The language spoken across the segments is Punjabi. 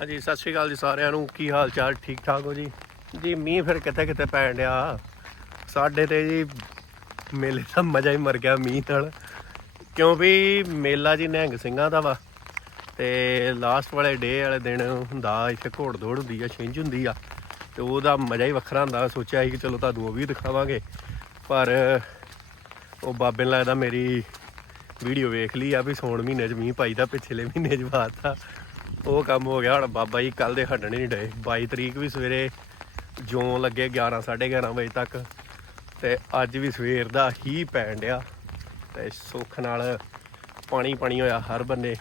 ਹਾਂਜੀ, ਸਤਿ ਸ਼੍ਰੀ ਅਕਾਲ ਜੀ ਸਾਰਿਆਂ ਨੂੰ। ਕੀ ਹਾਲ ਚਾਲ? ਠੀਕ ਠਾਕ ਹੋ ਜੀ? ਜੀ, ਮੀਂਹ ਫਿਰ ਕਿੱਥੇ ਕਿੱਥੇ ਪੈਣ ਡਿਆ? ਸਾਡੇ ਤੇ ਜੀ ਮੇਲੇ ਦਾ ਮਜ਼ਾ ਹੀ ਮਰ ਗਿਆ ਮੀਂਹ ਨਾਲ। ਕਿਉਂਕਿ ਮੇਲਾ ਜੀ ਨਿਹੰਗ ਸਿੰਘਾਂ ਦਾ ਵਾ। ਤੇ ਲਾਸਟ ਵਾਲੇ ਡੇ ਵਾਲੇ ਦਿਨ ਹੁੰਦਾ, ਇੱਥੇ ਘੋੜ ਦੌੜ ਹੁੰਦੀ ਆ, ਛਿੰਝ ਹੁੰਦੀ ਆ। ਤੇ ਉਹਦਾ ਮਜ਼ਾ ਹੀ ਵੱਖਰਾ ਹੁੰਦਾ। ਸੋਚਿਆ ਸੀ ਕਿ ਚਲੋ ਤੁਹਾਨੂੰ ਉਹ ਵੀ ਦਿਖਾਵਾਂਗੇ। ਪਰ ਉਹ ਬਾਬੇ ਨੇ ਲੱਗਦਾ ਮੇਰੀ ਵੀਡੀਓ ਵੇਖ ਲਈ ਆ ਵੀ ਸੌਣ ਮਹੀਨੇ ਚ ਮੀਂਹ ਪਾਈਦਾ, ਪਿਛਲੇ ਮਹੀਨੇ ਚ ਪਾਤਾ। ਉਹ ਕੰਮ ਹੋ ਗਿਆ, ਹੁਣ ਬਾਬਾ ਜੀ ਕੱਲ ਦੇ ਹਟਣ ਨਹੀਂ ਡਏ। 22 ਤਰੀਕ ਵੀ ਸਵੇਰੇ ਜੋਂ ਲੱਗੇ 11 11:30 ਵਜੇ ਤੱਕ। ਤੇ ਅੱਜ ਵੀ ਸਵੇਰ ਦਾ ਹੀ ਪੈਣ ਡਿਆ। ਤੇ ਸੁੱਖ ਨਾਲ ਪਾਣੀ ਪਾਣੀ ਹੋਇਆ ਹਰ ਬੰਨੇ।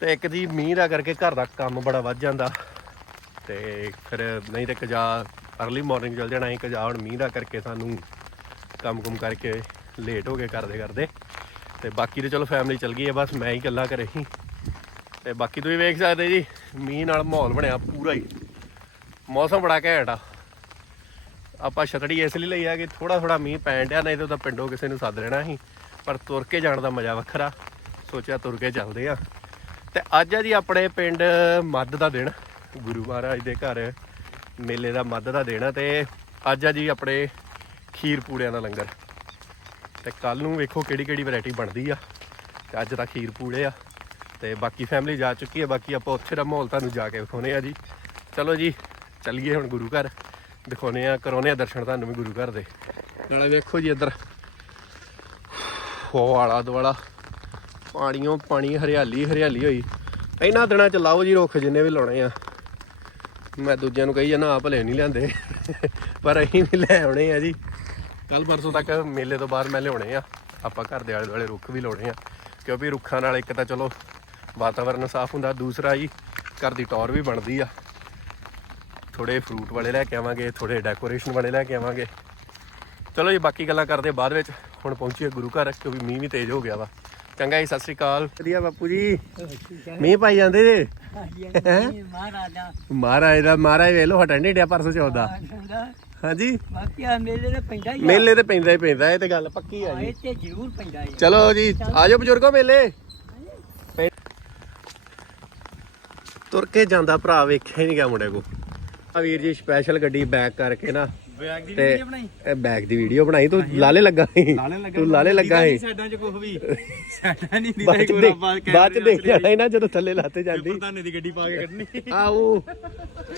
ਤੇ ਇੱਕ ਜੀ ਮੀਂਹ ਦਾ ਕਰਕੇ ਘਰ ਦਾ ਕੰਮ ਬੜਾ ਵੱਧ ਜਾਂਦਾ। ਤੇ ਫਿਰ ਨਹੀਂ ਤੇ ਕਜਾ ਅਰਲੀ ਮਾਰਨਿੰਗ ਚਲ ਜਾਣਾ ਸੀ, ਕਜਾ ਹੁਣ ਮੀਂਹ ਦਾ ਕਰਕੇ ਸਾਨੂੰ ਕੰਮ ਕੁਮ ਕਰਕੇ ਲੇਟ ਹੋ ਗਏ ਕਰਦੇ ਕਰਦੇ ਤੇ ਬਾਕੀ ਤੇ ਚਲੋ ਫੈਮਿਲੀ ਚਲ ਗਈ ਹੈ, ਬਸ ਮੈਂ ਹੀ ਇਕੱਲਾ ਘਰੇ ਸੀ ਤੇ ਬਾਕੀ ਤੁਸੀਂ ਵੇਖ ਸਕਦੇ ਜੀ, ਮੀਂਹ ਨਾਲ ਮਾਹੌਲ ਬਣਿਆ ਪੂਰਾ ਹੀ। ਮੌਸਮ ਬੜਾ ਘੈਂਟ ਆ। ਆਪਾਂ ਛਤੜੀ ਇਸ ਲਈ ਲਈ ਆ ਕਿ ਥੋੜਾ ਥੋੜਾ ਮੀਂਹ ਪੈਣ ਡਿਆ, ਨਹੀਂ ਤਾਂ ਪਿੰਡੋਂ ਕਿਸੇ ਨੂੰ ਸੱਦ ਲੈਣਾ ਸੀ। ਪਰ ਤੁਰ ਕੇ ਜਾਣ ਦਾ ਮਜ਼ਾ ਵੱਖਰਾ। ਸੋਚਿਆ ਤੁਰ ਕੇ ਚੱਲਦੇ ਆ। ਤੇ ਅੱਜ ਆ ਜੀ ਆਪਣੇ ਪਿੰਡ ਮੱਧ ਦਾ ਦਿਨ। ਗੁਰੂ ਮਹਾਰਾਜ ਦੇ ਘਰ ਮੇਲੇ ਦਾ ਮੱਧ ਦਾ ਦਿਨ ਆ ਤੇ ਅੱਜ ਆ ਜੀ ਆਪਣੇ ਖੀਰ ਪੂੜਿਆਂ ਦਾ ਲੰਗਰ। ਤੇ ਕੱਲ ਨੂੰ ਵੇਖੋ ਕਿਹੜੀ ਕਿਹੜੀ ਵੈਰਾਈਟੀ ਬਣਦੀ ਆ। ਤੇ ਅੱਜ ਤਾਂ ਖੀਰ ਪੂੜੇ ਆ। ਤੇ ਬਾਕੀ ਫੈਮਿਲੀ ਜਾ ਚੁੱਕੀ ਹੈ, ਬਾਕੀ ਆਪਾਂ ਉੱਥੇ ਦਾ ਮਾਹੌਲ ਤੁਹਾਨੂੰ ਜਾ ਕੇ ਵਿਖਾਉਨੇ ਆ ਜੀ। ਚਲੋ ਜੀ, ਚੱਲੀਏ ਹੁਣ ਗੁਰੂ ਘਰ। ਦਿਖਾਉਨੇ ਆ ਕਰਾਉਨੇ ਆ ਦਰਸ਼ਨ ਤੁਹਾਨੂੰ ਵੀ ਗੁਰੂ ਘਰ ਦੇ। ਨਾਲੇ ਵੇਖੋ ਜੀ ਇੱਧਰ। ਹੋ ਆਲਾ ਦੁਆਲਾ, ਪਾਣੀਓ ਪਾਣੀ, ਹਰਿਆਲੀ ਹਰਿਆਲੀ ਹੋਈ। ਇਹਨਾਂ ਦਿਨਾਂ ਚ ਲਾਓ ਜੀ ਰੁੱਖ ਜਿੰਨੇ ਵੀ ਲਾਉਣੇ ਆ। ਮੈਂ ਦੂਜਿਆਂ ਨੂੰ ਕਹੀ ਜਾਂਦਾ ਆ ਭਲੇ ਨਹੀਂ ਲਿਆਂਦੇ। ਪਰ ਅਸੀਂ ਵੀ ਲੈ ਆਉਣੇ ਆ ਜੀ। ਕੱਲ ਪਰਸੋਂ ਤੱਕ ਮੇਲੇ ਤੋਂ ਬਾਅਦ ਮੈਂ ਲਿਆਉਣੇ ਆ। ਆਪਾਂ ਘਰ ਦੇ ਆਲੇ ਦੁਆਲੇ ਰੁੱਖ ਵੀ ਲਾਉਣੇ ਆ। ਕਿਉਂਕਿ ਰੁੱਖਾਂ ਨਾਲ ਇੱਕ ਤਾਂ ਚਲੋ ਵਾਤਾਵਰਨ ਸਾਫ਼ ਹੁੰਦਾ ਦੂਸਰਾ ਜੀ ਘਰ ਦੀ ਟੌਰ ਵੀ ਬਣਦੀ ਆ। ਥੋੜੇ ਫਰੂਟ ਵਾਲੇ ਲੈ ਕੇ ਆਵਾਂਗੇ ਥੋੜੇ ਡੈਕੋਰੇਸ਼ਨ ਵਾਲੇ ਲੈ ਕੇ ਆਵਾਂਗੇ। ਚਲੋ ਜੀ ਬਾਕੀ ਗੱਲਾਂ ਕਰਦੇ ਬਾਅਦ ਵਿੱਚ। ਹੁਣ ਪਹੁੰਚੀਏ ਗੁਰੂ ਘਰ ਕਿਉਂਕਿ ਮੀਂਹ ਵੀ ਤੇਜ਼ ਹੋ ਗਿਆ ਵਾ। ਚੰਗਾ ਜੀ ਸਤਿ ਸ੍ਰੀ ਅਕਾਲ। ਵਧੀਆ ਬਾਪੂ ਜੀ। ਮੀਂਹ ਪਾਈ ਜਾਂਦੇ ਜੇ? ਮਹਾਰਾਜਾ ਮਹਾਰਾਜ ਦਾ ਮਹਾਰਾਜ ਵੇਖ ਲੋ ਹਟਣ ਨਹੀਂ ਡਿਆ ਪਰਸੋਂ ਚੌਦਾ ਹਾਂਜੀ? ਬਾਕੀ ਆ ਮੇਲੇ ਤੇ ਪੈਂਦਾ ਹੀ ਆ। ਮੇਲੇ ਤੇ ਪੈਂਦਾ ਹੀ ਪੈਂਦਾ ਇਹ ਤੇ ਗੱਲ ਪੱਕੀ ਆ ਜੀ। ਇਹ ਤੇ ਜ਼ਰੂਰ ਪੈਂਦਾ ਹੈ ਚਲੋ ਜੀ ਆਜੋ ਬਜ਼ੁਰਗੋ ਮੇਲੇ। ਤੁਰ ਕੇ ਜਾਂਦਾ ਭਰਾ ਵੇਖਿਆ ਹੀ ਨਹੀਂ ਗਿਆ ਮੁੰਡੇ ਕੋ ਆ ਵੀਰ ਜੀ ਸਪੈਸ਼ਲ ਗੱਡੀ ਬੈਕ ਕਰਕੇ ਨਾ। ਬੈਗ ਦੀ ਵੀਡੀਓ ਬਣਾਈ? ਇਹ ਬੈਕ ਦੀ ਵੀਡੀਓ ਬਣਾਈ ਤੂੰ ਲਾਲੇ ਲੱਗਾ ਸੀ। ਲਾਲੇ ਲੱਗਾ ਤੂੰ ਲਾਲੇ ਲੱਗਾ ਸੀ। ਸਾਈਡਾਂ 'ਚ ਕੁਝ ਵੀ। ਸਾਈਡਾਂ ਨਹੀਂ ਦੀ ਕੋਈ ਰੱਬਾ ਬਾਅਦ ਚ ਦੇਖ ਜਾਣਾ ਜਦੋਂ ਥੱਲੇ ਲਾਤੇ ਜਾਂਦੀ। ਪ੍ਰਧਾਨੇ ਦੀ ਗੱਡੀ ਪਾ ਕੇ ਕੱਢਣੀ। ਆਓ।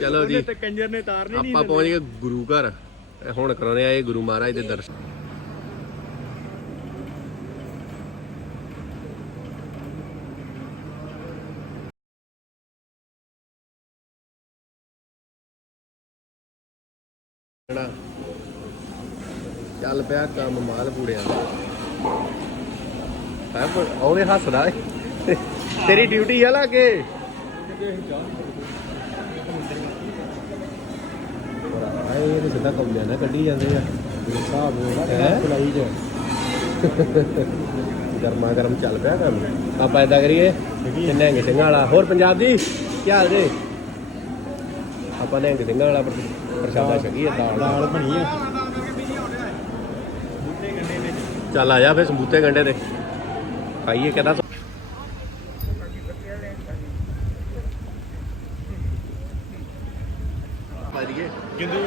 ਚਲੋ ਜੀ। ਤੇ ਕੰਜਰ ਨੇ ਤਾਰਨੀ ਨਹੀਂ ਆਪਾਂ ਪਹੁੰਚ ਗਏ ਗੁਰੂ ਘਰ। ਹੁਣ ਕਰਾਉਣੇ ਆ ਇਹ ਗੁਰੂ ਮਹਾਰਾਜ ਦੇ ਦਰਸ਼ਨ। ਜਿਹੜਾ ਚੱਲ ਪਿਆ ਕੰਮ ਮਾਲ ਪੂੜਿਆਂ ਦਾ। ਹੈ ਪਰ ਉਹਦੇ ਹੱਸਦਾ ਏ। ਤੇਰੀ ਡਿਊਟੀ ਆ ਲਾਗੇ ਆਏ ਇਹ ਸਿੱਧਾ ਕੌਲਿਆਂ ਨਾਲ ਕੱਢੀ ਜਾਂਦੇ ਆ। ਹਿਸਾਬ ਹੋਗਾ ਚਲਾਈ ਚ ਗਰਮਾ ਗਰਮ ਚੱਲ ਪਿਆ ਕੰਮ। ਆਪਾਂ ਏਦਾਂ ਕਰੀਏ ਨਿਹੰਗ ਸਿੰਘਾਂ ਵਾਲਾ? ਹੋਰ ਪੰਜਾਬ ਦੀ ਕੀ ਹਾਲ ਜੇ? ਆਪਾਂ ਨਿਹੰਗ ਸਿੰਘਾਂ ਵਾਲਾ ਪ੍ਰ- ਪ੍ਰਸ਼ਾਦਾ ਛਕੀਏ ਦਾਲ ਦਾ। ਦਾਲ ਬਣੀ ਆ। ਚੱਲ ਆ ਜਾ ਫੇ ਸਮੂਤੇ ਗੰਡੇ ਤੇ। ਖਾਈਏ ਕਹਿੰਦਾ ਜਿੰਦੂ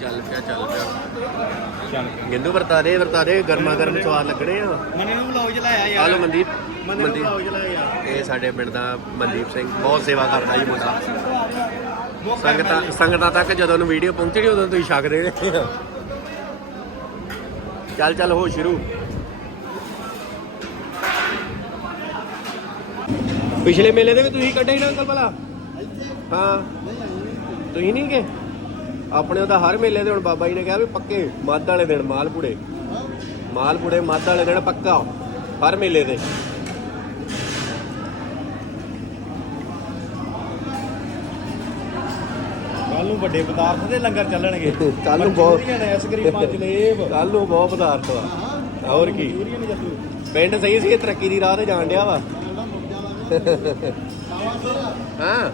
ਚੱਲ ਪਿਆ ਚੱਲ ਪਿਆ। ਗਿੰਦੂ ਵਰਤਾਰੇ ਵਰਤਾਰੇ ਗਰਮਾ ਗਰਮ ਸਵਾਦ ਲੱਗਣੇ ਆ। ਮਨੇ ਨੂੰ ਵਲੌਗ ਚਲਾਇਆ ਆ ਯਾਰ। ਲੋ ਮਨਦੀਪ। ਨੂੰ ਮਨਦੀਪ। ਇਹ ਸਾਡੇ ਪਿੰਡ ਦਾ ਮਨਦੀਪ ਸਿੰਘ ਬਹੁਤ ਸੇਵਾ ਕਰਦਾ ਜੀ ਮੁੰਡਾ। ਸੰਗਤਾਂ ਸੰਗਤਾਂ ਤੱਕ ਜਦੋਂ ਨੂੰ ਵੀਡੀਓ ਪਹੁੰਚਣੀ ਉਦੋਂ ਤੁਸੀਂ ਛਕਦੇ ਰਹੇ ਚੱਲ ਚੱਲ ਹੋ ਸ਼ੁਰੂ। ਪਿਛਲੇ ਮੇਲੇ ਦੇ ਵੀ ਤੁਸੀਂ ਕੱਢੇ ਸੀ ਨਾ ਅੰਕਲ ਭਲਾ? ਹਾਂ। ਤੁਸੀਂ ਨਹੀਂ ਗਏ? ਆਪਣੇ ਉਹਦਾ ਹਰ ਮੇਲੇ ਦੇ ਹੁਣ ਬਾਬਾ ਜੀ ਨੇ ਕਿਹਾ ਵੀ ਪੱਕੇ ਮੱਧ ਵਾਲੇ ਦਿਨ ਮਾਲਪੂੜੇ। ਮਾਲਪੂੜੇ ਮੱਧ ਵਾਲੇ ਦਿਨ ਪੱਕਾ। ਹਰ ਮੇਲੇ ਦੇ। ਨੂੰ ਵੱਡੇ ਪਦਾਰਥ ਦੇ ਲੰਗਰ ਚੱਲਣਗੇ। ਕੱਲ ਨੂੰ ਬਹੁਤ ਮਨਚੂਰੀਅਨ ਆਈਸਕ੍ਰੀਮਾਂ ਜਲੇਬ ਕੱਲ ਨੂੰ ਬਹੁਤ ਪਦਾਰਥ ਵਾ ਹੋਰ ਕੀ? ਪਿੰਡ ਸਹੀ ਸੀ ਇਹ ਤਰੱਕੀ ਦੀ ਰਾਹ ਤੇ ਜਾਣ ਡਿਆ ਵਾ। ਹਾਂ।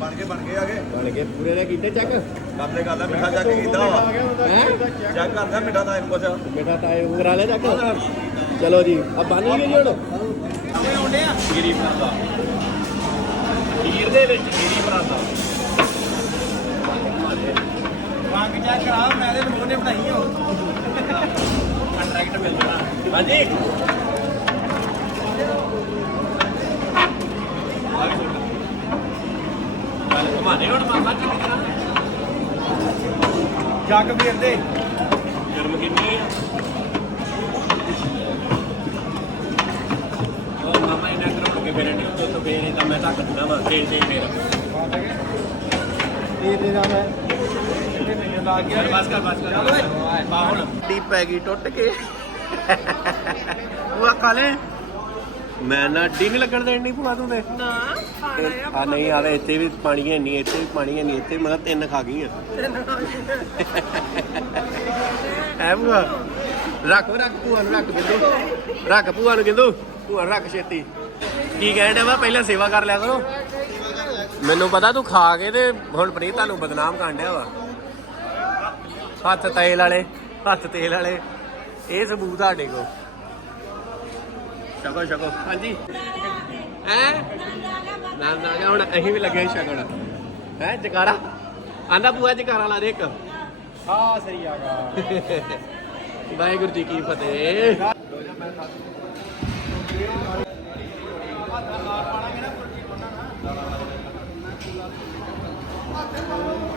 ਬਣ ਕੇ ਬਣ ਕੇ ਆ ਗਏ ਬਣ ਕੇ ਪੂਰੇ ਨੇ ਕੀਤੇ ਚੱਕ। ਕਰਦੇ ਕਰਦਾ ਮਿੱਠਾ ਚੱਕ ਕੀਤਾ ਵਾ ਹੈ? ਚੱਕ ਕਰਦਾ ਮਿੱਠਾ ਤਾਂ ਇਹਨੂੰ ਕੁਛ ਬੇਟਾ ਤਾਏ ਉਂਗਰਾ ਲੈ ਚੱਕ। ਚਲੋ ਜੀ ਆ ਬਣ ਗਏ ਜੀ ਹੁਣ। ਗਰੀਬ ਦਾ ਖੀਰ ਦੇ ਵਿੱਚ ਮੇਰੀ ਪਰਾਂਦਾ ਰੰਗ ਚੈੱਕ ਕਰਾ ਮੈਂ ਤੇ ਮੋਨੇ ਬਣਾਈ ਹੋ ਕੰਟਰੈਕਟ ਮਿਲ ਜਾਣਾ। ਹਾਂਜੀ। ਘੁਮਾਣੇ ਹੁਣ ਮਾਮਾ ਚੰਗੀ ਤਰ੍ਹਾਂ ਜੱਗ ਵੀਰ ਦੇ। ਜਰਮ ਕਿੰਨੀ ਆ? ਉਹ ਮਾਮਾ ਇਹਨਾਂ ਕਰੋੜ ਕੇ ਫੇਰੇ ਨਹੀਂ ਤੋਂ ਫੇਰੇ ਤਾਂ ਮੈਂ ਢੱਕ ਦਿੰਦਾ ਵਾ ਤੇਲ ਤੇ ਫੇਰ। ਇਹ ਦੇ ਮਹੀਨੇ ਲਾ ਗਿਆ ਬਸ ਕਰ ਬਸ ਕਰ ਪਾ ਹੁਣ ਡੀ ਪੈ ਗਈ ਟੁੱਟ ਕੇ। ਉਹ ਖਾ ਲੈ। ਮੈਂ ਨਾ ਡੀ ਨਹੀਂ ਲੱਗਣ ਦੇਣ ਨਹੀਂ ਭੂਆ ਤੂੰ ਤੇ। ਨਾ ਆ ਨਹੀਂ ਆਵੇ ਇੱਥੇ ਵੀ ਪਾਣੀ ਹੈ ਨਹੀਂ ਇੱਥੇ ਵੀ ਪਾਣੀ ਹੈ ਨਹੀਂ ਇੱਥੇ ਮੈਂ ਕਿਹਾ ਤਿੰਨ ਖਾ ਗਈਆਂ। ਐ ਭੂਆ ਰੱਖ ਰੱਖ ਭੂਆ ਨੂੰ ਰੱਖ ਬਿੰਦੂ। ਰੱਖ ਭੂਆ ਨੂੰ ਕਿੰਦੂ ਭੂਆ ਨੂੰ ਰੱਖ ਛੇਤੀ। ਕੀ ਕਹਿਣ ਡਿਆ ਵਾ? ਪਹਿਲਾਂ ਸੇਵਾ ਕਰ ਲਿਆ ਕਰੋ। ਮੈਨੂੰ ਪਤਾ ਤੂੰ ਖਾ ਕੇ ਤੇ ਹੁਣ ਪ੍ਰੀਤ ਤੁਹਾਨੂੰ ਬਦਨਾਮ ਕਰਨ ਡਿਆ ਵਾ। ਹੱਥ ਤੇਲ ਵਾਲੇ ਹੱਥ ਤੇਲ ਵਾਲੇ। ਇਹ ਸਬੂਤ ਆ ਸਾਡੇ ਕੋ ਛਕੋ ਛਕੋ ਹਾਂਜੀ। ਹੈ? ਨਾ ਨਾ ਗਿਆ ਹੁਣ ਅਸੀਂ ਵੀ ਲੱਗੇ ਛਕਣ ਹੈ ਜਕਾਰਾ? ਆਂਦਾ ਬੂਆ ਜਕਾਰਾ ਲਾ ਦੇ ਇੱਕ। ਆ ਸਹੀ ਆਗਾ ਵਾਹਿਗੁਰੂ ਜੀ ਕੀ ਫਤਿਹ। ਬੈਂਕ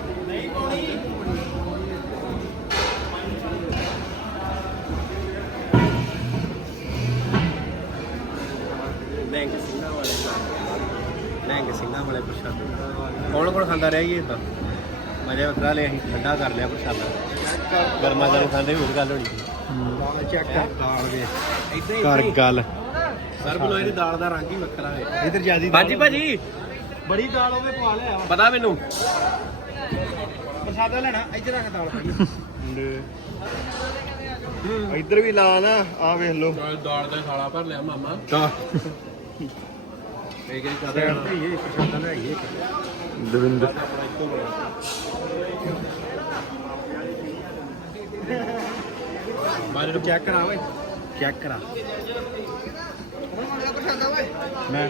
ਖਾਂਦਾ ਰਹਿ ਗਈ ਇਦਾਂ ਮਜ਼ੇ ਵਕਰਾ ਲਿਆ ਅਸੀਂ ਠੰਡਾ ਕਰ ਲਿਆ ਪ੍ਰਸ਼ਾਦਾ। ਗਰਮਾ ਗਰਮ ਖਾਂਦੇ ਹੋਰ ਗੱਲ ਹੋਣੀ। ਸੀ ਚੈੱਕ ਕਰ। ਦਾਲ ਦੇ ਇਦਾਂ ਕਰ ਗੱਲ। ਸਰ ਬਲੋ ਇਹਦੀ ਦਾਲ ਦਾ ਰੰਗ ਹੀ ਵੱਖਰਾ ਹੈ। ਇਧਰ ਜਿਆਦੀ ਬਾਜੀ ਭਾਜੀ। ਬੜੀ ਦਾਲ ਉਹਦੇ ਪਾ ਲਿਆ। ਪਤਾ ਮੈਨੂੰ। ਪ੍ਰਸ਼ਾਦਾ ਲੈਣਾ ਇੱਧਰ ਰੱਖ ਦਾਲ ਇੱਧਰ ਵੀ ਲਾ ਨਾ ਆ ਵੇਖ ਲੋ ਦਾਲ ਦਾ ਥਾਲਾ ਭਰ ਲਿਆ ਮਾਮਾ। ਇਹ ਕਿਹੜੀ ਤੇ ਹੀ ਇਹ ਪ੍ਰਸ਼ਾਦਾ ਲੈ ਆਈਏ ਦਵਿੰਦਰ। ਬਾਜੇ ਨੂੰ ਚੈੱਕ ਕਰਾ ਓਏ। ਚੈੱਕ ਕਰਾ। ਮੈਂ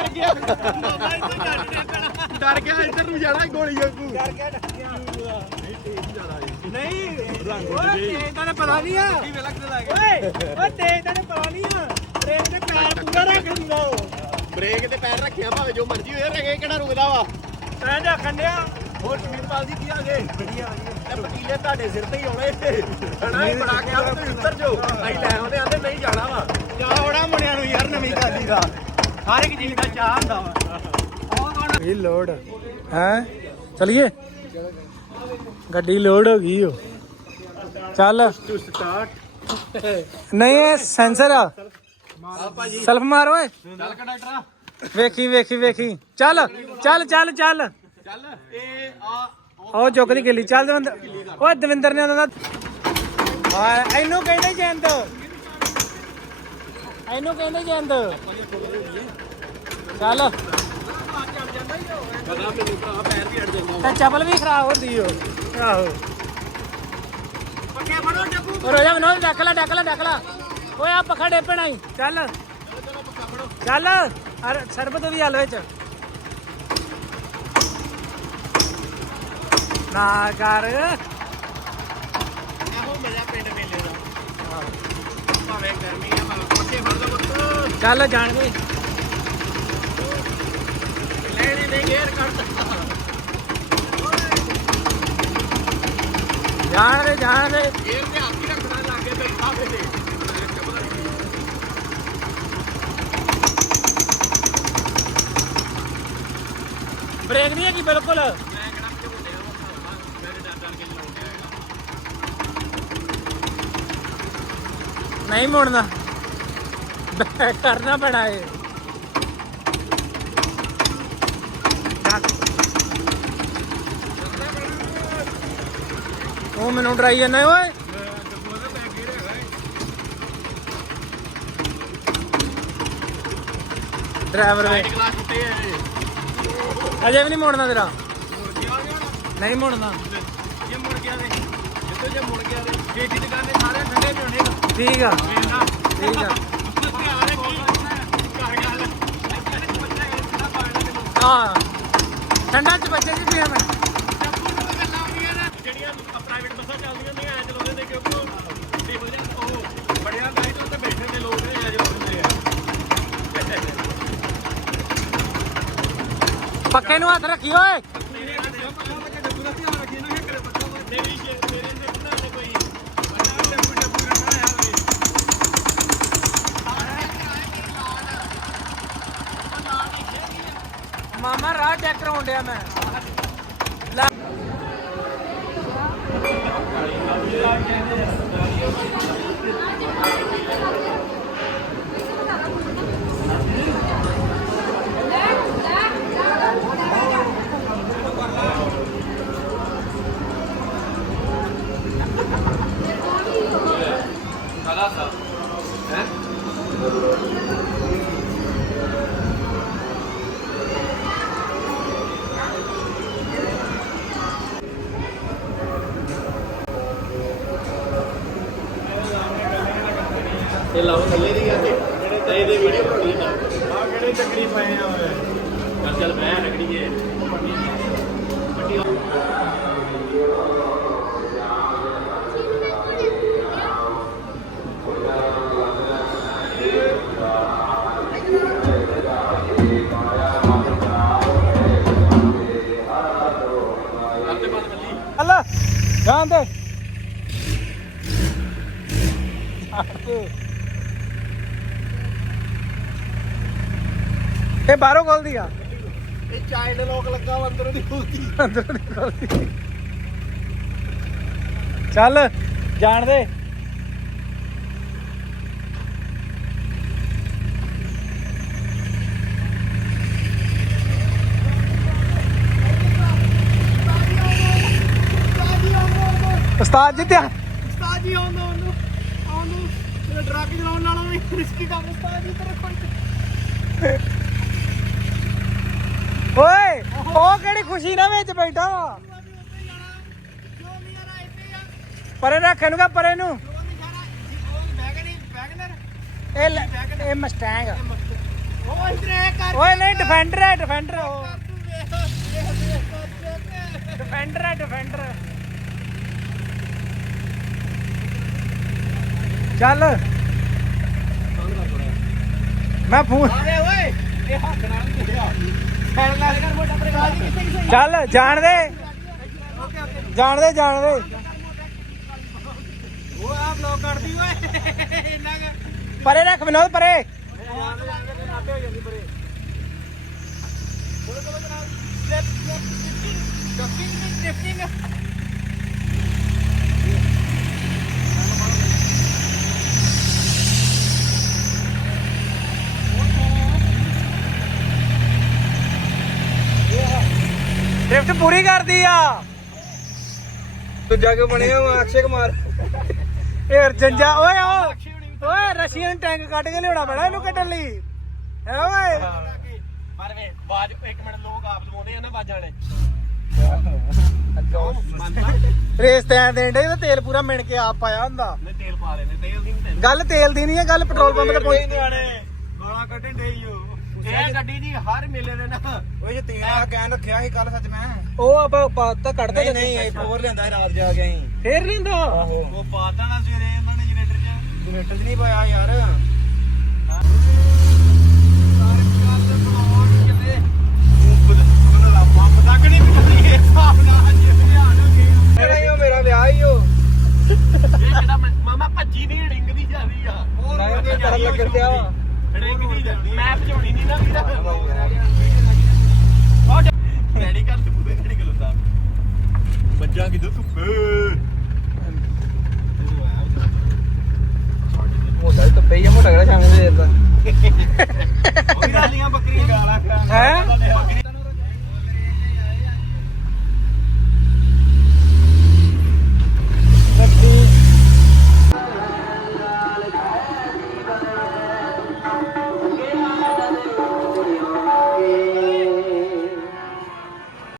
ਡਰ ਜਾਣਾ ਗੋਲੀ ਵਾਂਗੂ। ਇਹਨਾਂ ਨੇ ਪਤਾ ਨਹੀਂ ਆ ਓਏ ਓਏ ਤੇ ਇਹਨਾਂ ਨੇ ਪਤਾ ਨਹੀਂ ਆ। ਟ੍ਰੇਨ ਤੇ ਪੈਰ ਪੂਰਾ ਰੱਖ ਦਿੰਦਾ ਬ੍ਰੇਕ ਤੇ ਪੈਰ ਰੱਖਿਆ ਭਾਵੇਂ ਜੋ ਮਰਜ਼ੀ ਹੋਏ ਰਗੇ ਕਿਹੜਾ ਰੁਕਦਾ ਵਾ? ਐਂ ਦਾ ਖੰਡਿਆ ਹੋਰ ਸ਼ਮੀਰਪਾਲ ਜੀ ਕੀ ਆਗੇ ਵਧੀਆ ਇਹ ਪਟੀਲੇ ਤੁਹਾਡੇ ਸਿਰ ਤੇ ਹੀ ਆਉਣੇ। ਹਣਾ ਇਹ ਬੜਾ ਕੇ ਆਵੇ ਤੁਸੀਂ ਉੱਤਰ ਜਾਓ। ਅਸੀਂ ਲੈ ਆਉਂਦੇ ਆਂਦੇ ਨਹੀਂ ਜਾਣਾ ਵਾ। ਚਾਹ ਹੋਣਾ ਮੁੰਡਿਆਂ ਨੂੰ ਯਾਰ ਨਵੀਂ ਗਾਲੀ ਦਾ। ਹਰ ਇੱਕ ਚੀਜ਼ ਦਾ ਚਾਹ ਹੁੰਦਾ ਵਾ। ਇਹ ਲੋਡ ਹੈ? ਚਲਿਏ? ਗੱਡੀ ਲੋਡ ਹੋ ਗਈ ਓ। ਚੱਲ। ਨਹੀਂ, ਇਹ ਸੈਂਸਰ ਆ। ਸੈਲਫ ਮਾਰ ਓਏ। ਚੱਲ ਕੰਡਕਟਰ ਵੇਖੀ ਵੇਖੀ ਵੇਖੀ। ਚੱਲ ਚੱਲ ਚੱਲ ਚੱਲ। ਚੱਲ ਇਹ ਆ ਉਹ ਚੁੱਕਦੀ ਗਿੱਲੀ। ਚੱਲ ਦਵਿੰਦਰ। ਓਏ, ਦਵਿੰਦਰ ਨੇ ਉਹਨਾਂ ਹਾਂ ਇਹਨੂੰ ਕਹਿੰਦੇ ਜੈਂਦ। ਇਹਨੂੰ ਕਹਿੰਦੇ ਜੈਂਦ। ਚੱਲ। ਪਤਾ ਮੈਨੂੰ ਭਰਾ ਪੈਰ ਵੀ ਅੜ ਜਾਂਦਾ ਤੇ ਚੱਪਲ ਵੀ ਖਰਾਬ ਹੁੰਦੀ ਓ। ਆਹੋ। ਪੱਕੇ ਫੜੋ ਜੱਗੂ ਓ ਰੋਜਾ ਮਨੋ ਡੱਕ ਲੈ ਡੱਕ ਲੈ ਡੱਕ ਲੈ। ਓਏ ਆ ਪੱਖਾ ਡੇਪਣਾ ਹੀ ਚੱਲ। ਚੱਲ। ਅਰ ਸਰਬਤ ਦੀ ਹੱਲ ਵਿੱਚ। ਨਾ ਕਰ। ਇਹੋ ਮਜ਼ਾ ਪਿੰਡ ਮੇਲੇ ਦਾ ਭਾਵੇਂ ਗਰਮੀ ਆ ਭਾਵੇਂ ਪੱਕੇ ਫੜ ਦੋ ਚੱਲ, ਜਾਣ ਦੇ। ਜਾਣ ਦੇ ਜਾਣ ਦੇ। ਗੇਰ ਤੇ ਹੱਥ ਹੀ ਰੱਖਣਾ ਲਾਗੇ ਬੈਠਾ ਤੇ ਬ੍ਰੇਕ ਨਹੀਂ ਹੈਗੀ ਬਿਲਕੁਲ। ਨਹੀਂ ਮੁੜਨਾ। ਕਰਨਾ ਪੈਣਾ ਏ ਉਹ ਮੈਨੂੰ ਡਰਾਈ ਜਾਂਦਾ ਓਏ। ਡਰਾਈਵਰ ਵੇ ਕਲਾਸ ਅਜੇ ਵੀ ਨਹੀਂ ਮੋੜਨਾ ਤੇਰਾ। ਨਹੀਂ ਮੋੜਨਾ। ਜੇ ਮੁੜ ਗਿਆ ਵੇ ਜਿੱਦੋਂ ਜੇ ਮੁੜ ਗਿਆ ਵੇ ਜੇਠੀ ਦੁਕਾਨ ਸਾਰੇ ਠੰਡੇ ਪੀਣੇ ਠੀਕ ਆ। ਠੀਕ ਆ। ਹਾਂ। ਠੰਡਾ ਚ ਬੱਚੇ ਜੀ ਪੀਣਾ ਮੈਂ ਪ੍ਰਾਈਵੇਟ ਬੱਸਾਂ ਚੱਲਦੀਆਂ ਨੇ ਐ ਚਲਾਉਂਦੇ ਨੇ ਕਿਉਂਕਿ ਉਹ ਦੇਖੋ ਜੀ ਉਹ ਬੜਿਆਂ ਦਾ ਤੇ ਬੈਠੇ ਨੇ ਲੋਕ ਨੇ ਐ ਚਲਾਉਂਦੇ ਆ ਪੱਕੇ ਨੂੰ ਹੱਥ ਰੱਖੀ ਓਏ। ਮਾਮਾ ਰਾਹ ਚੈੱਕ ਕਰਾਉਣ ਡਿਆ ਮੈਂ। Yeah. ਇਹ ਲਾਓ ਥੱਲੇ ਦੀ ਗੱਲ ਤੇ ਇਹਦੇ ਵੀਡੀਓ ਬਣਾਉਣੀ ਨਾ ਆ ਕਿਹੜੇ ਚੱਕਰੀ ਪਏ ਆ ਓਏ? ਚੱਲ ਚੱਲ ਮੈਂ ਰਗੜੀਏ। ਅੱਲਾ ਜਾਣ ਦੇ। ਇਹ ਬਾਹਰੋਂ ਖੋਲਦੀ ਆ। ਇਹ ਚਾਈਲਡ ਲੋਕ ਲੱਗਾ ਵਾ ਅੰਦਰੋਂ ਦੀ ਖੁੱਲਦੀ। ਅੰਦਰੋਂ ਨਹੀਂ ਖੋਲਦੀ। ਚੱਲ ਜਾਣ ਦੇ। ਉਸਤਾਦ ਜੀ ਧਿਆਨ। ਉਸਤਾਦ ਜੀ ਆਉਂਦਾ ਉਹਨੂੰ ਤੇ ਡਰੱਗ ਚਲਾਉਣ ਨਾਲੋਂ ਵੀ ਰਿਸਕੀ ਕੰਮ ਉਸਤਾਦ ਜੀ ਤੇਰੇ ਕੋਲ ਓਏ, ਉਹ ਕਿਹੜੀ ਖੁਸ਼ੀ ਨਾਲ ਵਿੱਚ ਬੈਠਾ ਵਾ? ਪਰੇ ਰੱਖ ਇਹਨੂੰ ਕਹ, ਪਰੇ ਨੂੰ। ਇਹ ਲੈ- ਇਹ ਮਸਟੈਂਗ ਓਏ, ਨਹੀਂ ਡਿਫੈਂਡਰ ਹੈ ਡਿਫੈਂਡਰ ਉਹ। ਡਿਫੈਂਡਰ ਹੈ ਡਿਫੈਂਡਰ ਚੱਲ। ਮੈਂ ਫੋਨ ਆਵੇ ਓਏ ਇਹ ਹੱਥ ਨਾਲ ਨਹੀਂ ਚੱਲ ਜਾਣ ਦੇ। ਜਾਣ ਦੇ ਜਾਣ ਦੇ। ਉਹ ਆ ਬਲੌਕ ਕਰਦੀ ਓਏ। ਇੰਨਾ ਪਰੇ ਰੱਖ ਵਿਨੋਦ ਪਰੇ। ਬੋਲੋ ਬੋਲੋ ਜਨਾਬ step step ducking ducking drift ਪੂਰੀ ਕਰਦੀ ਆ। ਦੂਜਾ ਕਿਉਂ ਬਣਿਆ ਵਾ? ਅਕਸ਼ੇ ਕੁਮਾਰ। ਇਹ ਅਰਜੰਜਾ ਓਏ ਓ ਓਏ ਰਸ਼ੀਅਨ ਟੈਂਕ ਕੱਢ ਕੇ ਲਿਆਉਣਾ ਪੈਣਾ ਇਹਨੂੰ ਕੱਢਣ ਲਈ। ਹੈ ਓਏ। ਪਰ ਵੇ ਬਾਜ ਇੱਕ ਮਿੰਟ ਲੋਕ ਆਪ ਲਵਾਉਂਦੇ ਆ ਨਾ ਬਾਜਾਂ ਨੇ ਰੇਸ ਤੇ ਐਂ ਦੇਣ ਤੇ ਤੇਲ ਪੂਰਾ ਮਿਣ ਕੇ ਆਪ ਪਾਇਆ ਹੁੰਦਾ। ਨੇ ਤੇਲ ਪਾ ਲੈਨੇ ਤੇਲ ਦੀ ਨਹੀਂ ਗੱਲ ਤੇਲ ਦੀ ਨਹੀਂ ਹੈ ਗੱਲ ਪੈਟਰੋਲ ਪੰਪ ਤੇ ਪਹੁੰਚ ਨਿਆਣੇ ਗਾਲਾਂ ਕੱਢਣ ਇਹ ਗੱਡੀ ਦੀ ਹਰ ਮੇਲੇ ਦੇ ਨਾ ਓਏ ਜੇ ਆ ਕੈਨ ਰੱਖਿਆ ਸੀ ਕੱਲ ਸੱਚ ਮੈਂ। ਉਹ ਆਪਾਂ ਪਾਤਾ ਕੱਢਦੇ ਨਹੀਂ ਨਹੀਂ ਇਹ ਪੋਰ ਲਿਆਂਦਾ ਸੀ ਰਾਤ ਜਾ ਕੇ ਅਸੀਂ। ਫੇਰ ਲੈਂਦਾ ਆਹੋ। ਉਹ ਪਾਤਾ ਨਾ ਸਵੇਰੇ ਇਹਨਾਂ ਨੇ ਜਨਰੇਟਰ ਚ। ਜਨਰੇਟਰ 'ਚ ਨਹੀਂ ਪਾਇਆ ਯਾਰ। ਨਹੀਂ ਉਹ ਮੇਰਾ ਵਿਆਹ ਹੀ ਉਹ। ਮਾਮਾ ਭੱਜੀ ਨਹੀਂ ਰਿੰਗ ਦੀ ਜਾਂਦੀ ਆ। ਨਹੀਂ ਤੇ ਪਤਾ ਲੱਗ ਗਿਆ ਵਾ ਰਿੰਗ ਦੀ ਜਾਂਦੀ ਮੈਂ ਭਜਾਉਣੀ ਨਹੀਂ ਨਾ ਵੀਰਾ। ਡੈਡੀ ਘਰ ਤੇ ਪੂਰੇ ਡੈਡੀ ਕੋਲ ਬੱਜਾ ਕਿਦੋਂ ਧੁੱਪੇ ਮੋਟਾ ਤਾਂ ਪਈ ਆ ਮੋਟਾ ਕਿਹੜਾ ਛਾਵੇਂ ਦੇ ਦਿੱਤਾ? ਉਹ ਵੀ ਰਾਲੀਆਂ ਬੱਕਰੀਆਂ। ਗਾਲਾਂ ਹੈ?